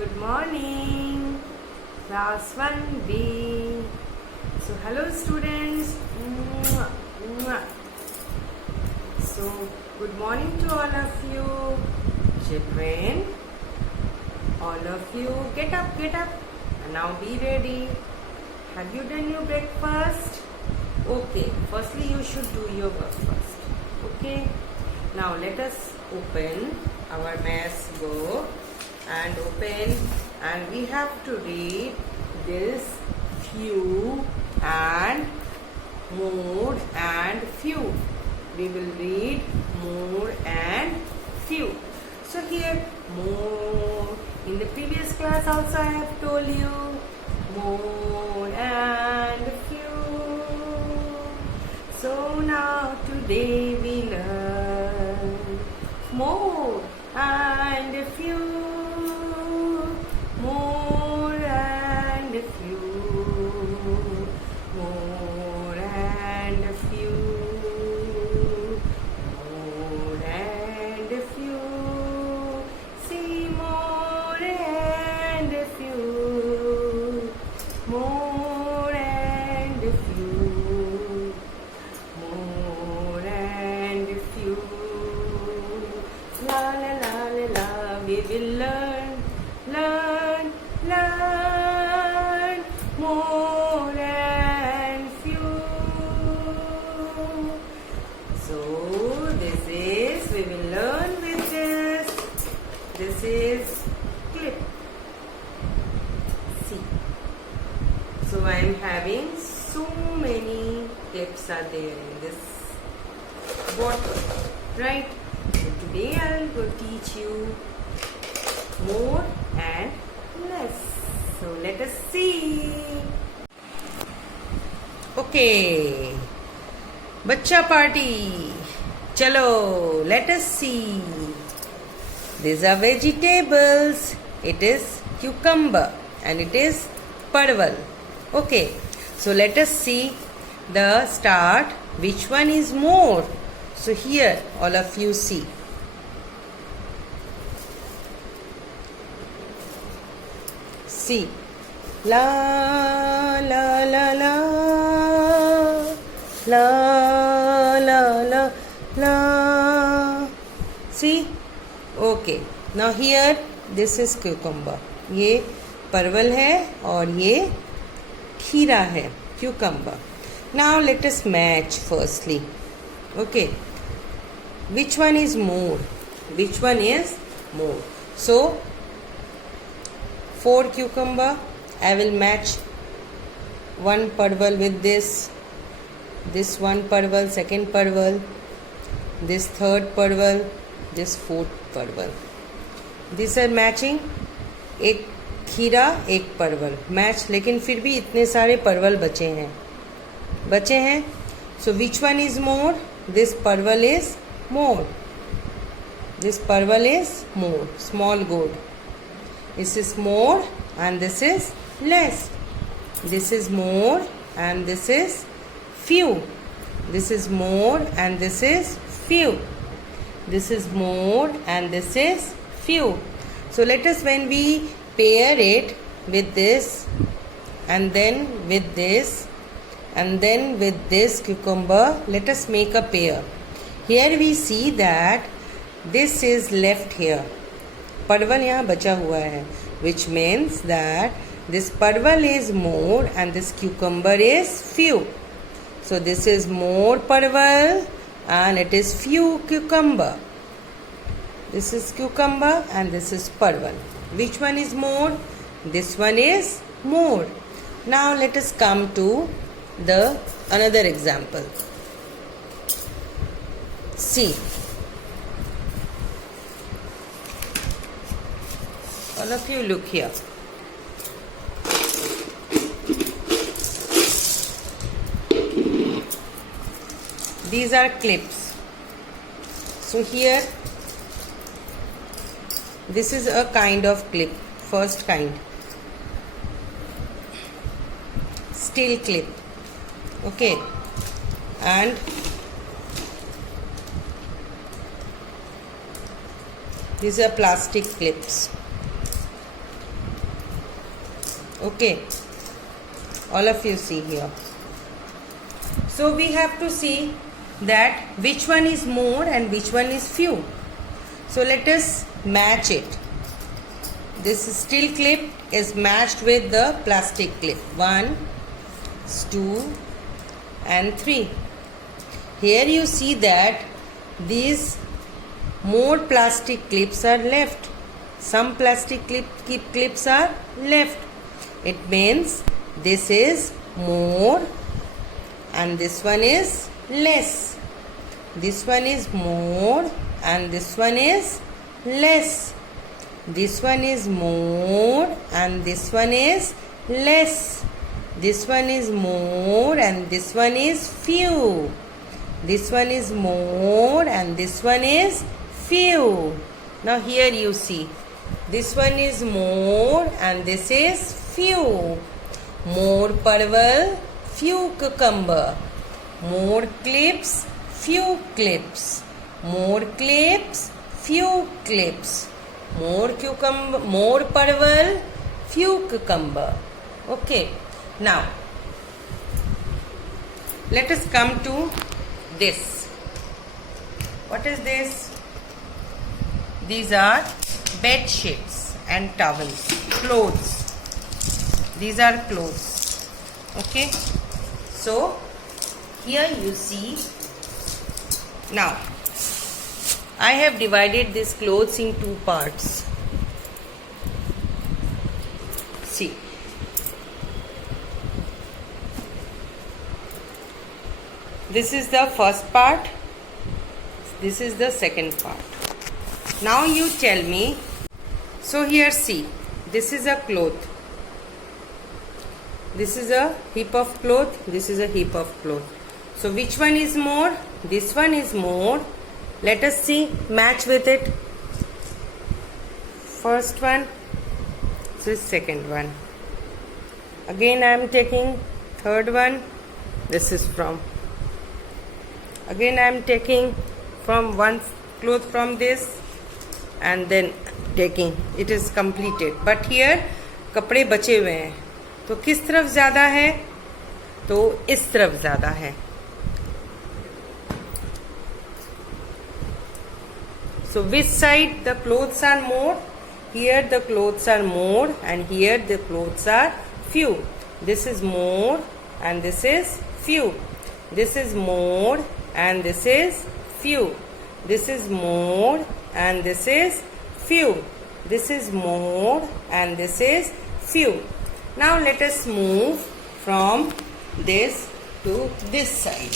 Good morning, class 1B. So, hello students. So, good morning to all of you. Children, all of you get up. And now be ready. Have you done your breakfast? Okay, firstly you should do your work first. Okay, now let us open our maths book and we have to read this few and more and few. We will read more and few. So here more, in the previous class also I have told you more and few. So now today we learn more and few. More and few. More and few. More and few. See more and few. More and few. More and few. La la la la la. We will learn more and few. So this is, we will learn with this. This is clip. See. So I am having so many clips are there in this bottle, right? So today I will go teach you more and less. So let us see. Okay, Bachcha party. Chalo, let us see. These are vegetables. It is cucumber and it is parval. Okay, so let us see the start. Which one is more? So here all of you see. See. La la la la la la la la. See? Okay. Now here this is cucumber. ये परवल है और ये खीरा है, cucumber. Now let us match firstly. Okay. Which one is more? Which one is more? So 4 cucumber, I will match one parval with this one parval, second parval, this third parval, this fourth parval. These are matching. एक खीरा एक परवल match, लेकिन फिर भी इतने सारे परवल बचे हैं. So which one is more? This parval is more. This parval is more. Small gourd. This is more and this is less. This is more and this is few. This is more and this is few. This is more and this is few. So let us, when we pair it with this and then with this and then with this cucumber, let us make a pair. Here we see that this is left here. परवल यहाँ बचा हुआ है, which means that this parval is more and this cucumber is few. So this is more parval and it is few cucumber. This is cucumber and this is parval. Which one is more? This one is more. Now let us come to the another example. See. All of you look here. These are clips. So here, this is a kind of clip, first kind. Steel clip. Okay. And these are plastic clips. Okay, all of you see here. So we have to see that which one is more and which one is few. So let us match it. This steel clip is matched with the plastic clip. 1, 2 and 3. Here you see that these more plastic clips are left. Some plastic clips are left. It means this is more and this one is less. This one is more and this one is less. This one is more and this one is less. This one is more and this one is few. This one is more and this one is few. Now here you see, this one is more and this is few. More parval, few cucumber. More clips, few clips. More clips, few clips. More cucumber, more parval, few cucumber. Okay. Now, let us come to this. What is this? These are bed sheets and towels, clothes. These are clothes. Okay. So, here you see. Now, I have divided these clothes in two parts. See. This is the first part. This is the second part. Now you tell me. So here see. This is a cloth. This is a heap of cloth. This is a heap of cloth. So which one is more? This one is more. Let us see. Match with it. First one. This is second one. Again I am taking third one. This is from. Again I am taking from one cloth from this and then taking. It is completed. But here कपड़े बचे हुए हैं. तो किस तरफ ज़्यादा है? तो इस तरफ ज़्यादा है. So which side the clothes are more? Here the clothes are more and here the clothes are few. This is more and this is few. This is more and this is few. This is more and this is few. This is more and this is few. Now let us move from this to this side.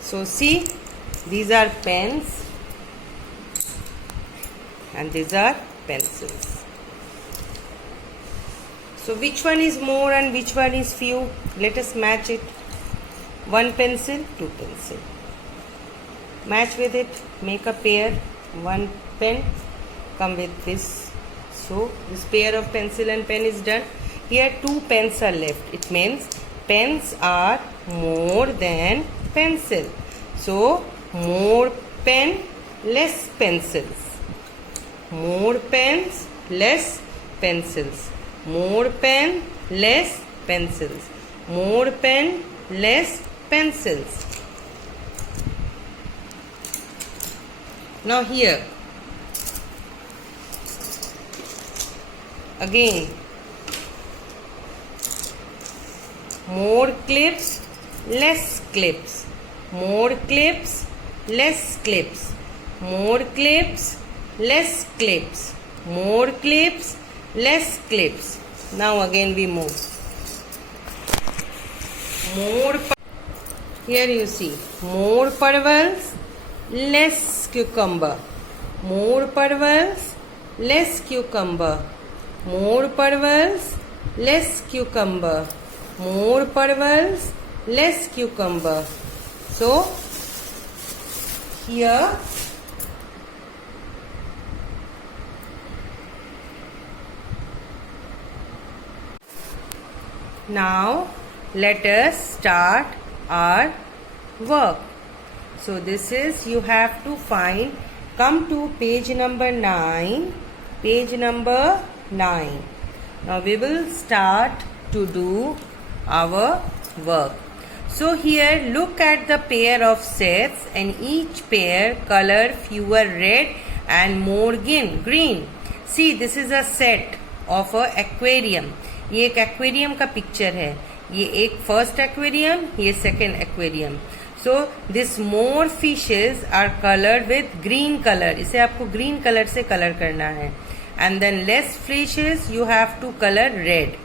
So see, these are pens and these are pencils. So which one is more and which one is few? Let us match it. One pencil, two pencil. Match with it, make a pair. One pen come with this. So this pair of pencil and pen is done. Here two pens are left. It means pens are more than pencil. So more pen, less pencils. More pens, less pencils. More pen, less pencils. More pen, less pencils. Now here again more clips, less clips. More clips, less clips. More clips, less clips. More clips, less clips. Now again we move. More. Here you see more parvals, less cucumber. More parvals, less cucumber. More parvals, less cucumber. More parvals, less cucumber. So here now let us start our work. So this is, you have to find, come to page number 9. Page number 9. Now we will start to do our work. So here look at the pair of sets, and each pair color fewer red and more green. See, this is a set of a aquarium. ये एक aquarium का picture है. ये एक first aquarium, ये second aquarium. So this more fishes are colored with green color. इसे आपको green color से color करना है. And then less fishes you have to color red.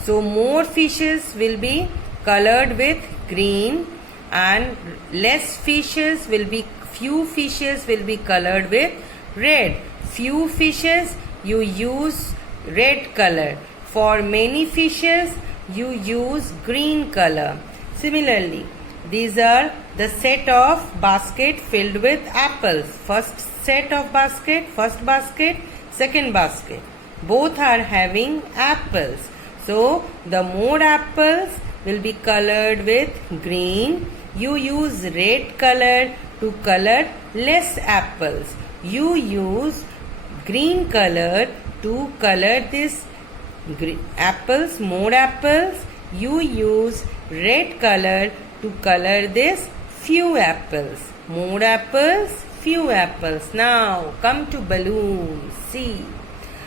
So more fishes will be colored with green, and less fishes will be, few fishes will be colored with red. Few fishes you use red color. For many fishes you use green color. Similarly, these are the set of basket filled with apples. First set of basket, first basket, second basket. Both are having apples. So the more apples will be colored with green. You use red color to color less apples. You use green color to color this apples, more apples. You use red color to color this few apples. More apples, few apples. Now come to balloons. See.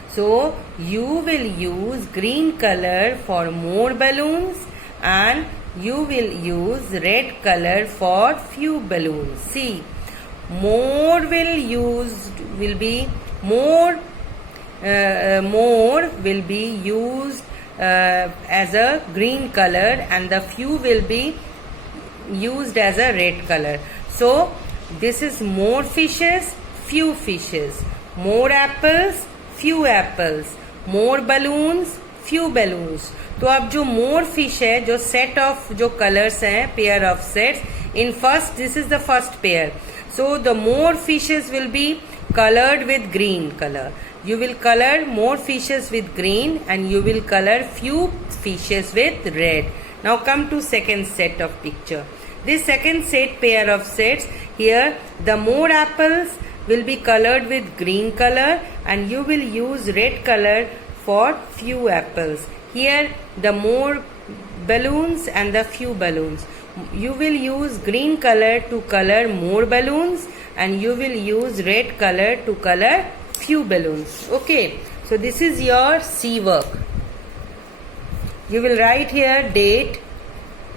So you will use green color for more balloons, and you will use red color for few balloons. See, more will be more will be used as a green color, and the few will be used as a red color. So this is more fishes, few fishes. More apples, few apples. More balloons, few balloons. तो अब जो more fish है, जो set of जो colors हैं, pair of sets, in first, this is the first pair. So the more fishes will be colored with green color. You will color more fishes with green, and you will color few fishes with red. Now come to second set of picture. This second set pair of sets, here the more apples will be colored with green color, and you will use red color for few apples. Here the more balloons and the few balloons. You will use green color to color more balloons, and you will use red color to color few balloons. Okay, so this is your C work. You will write here date.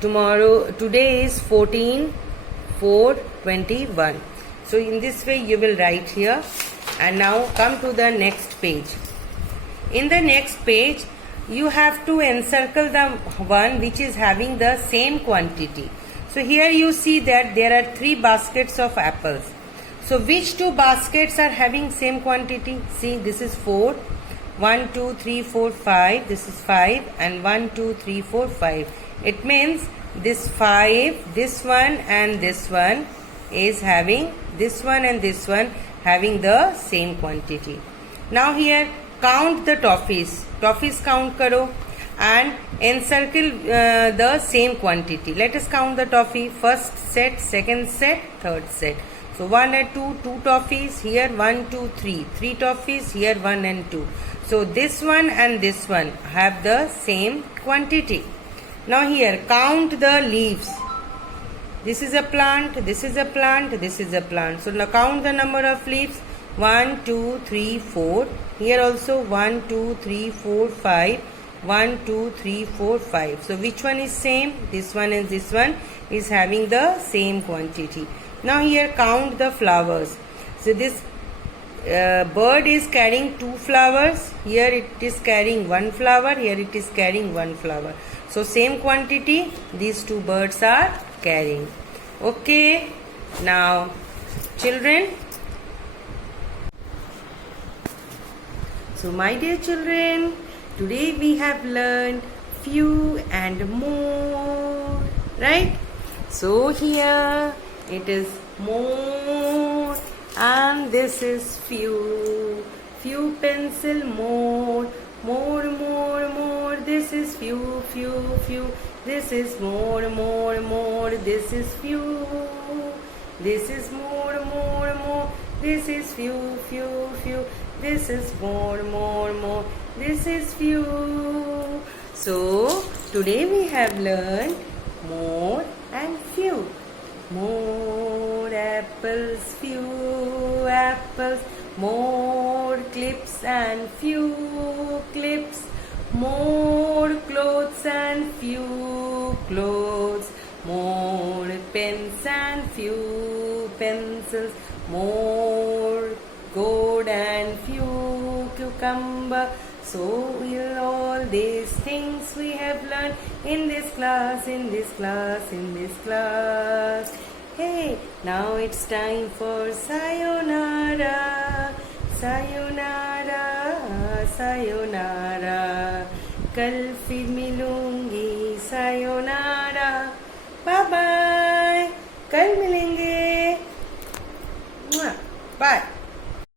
Today is 14/4/21. So in this way you will write here. And now come to the next page. In the next page you have to encircle the one which is having the same quantity. So here you see that there are 3 baskets of apples. So which 2 baskets are having same quantity? See, this is 4. 1, 2, 3, 4, 5. This is 5, and 1, 2, 3, 4, 5. It means this 5, this one and this one is having, this one and this one having the same quantity. Now here count the toffees. Toffees count karo and encircle the same quantity. Let us count the toffee. First set, second set, third set. So 1 and 2, 2 toffees. Here 1, 2, 3. 3 toffees. Here 1 and 2. So this one and this one have the same quantity. Now here count the leaves. This is a plant, this is a plant, this is a plant. So now count the number of leaves. 1, 2, 3, 4. Here also 1, 2, 3, 4, 5. 1, 2, 3, 4, 5. So which one is same? This one and this one is having the same quantity. Now here count the flowers. So this bird is carrying 2 flowers. Here it is carrying 1 flower. Here it is carrying 1 flower. So same quantity these 2 birds are carrying. Okay. Now children. So my dear children, today we have learned few and more. Right? So here it is more, and this is few. Few pencil more. More, more, more. This is few, few, few. This is more, more, more. This is few. This is more, more, more. This is few, few, few. This is more, more, more. This is few. So today we have learned more and few. More apples, few apples. More clips and few clips. More clothes and few clothes. More pens and few pencils. More gourd and few cucumber. So will all these things we have learned in this class, in this class, in this class. Hey, now it's time for sayonara, sayonara, sayonara. कल फिर मिलूंगी, sayonara. Bye bye. कल मिलेंगे. Bye.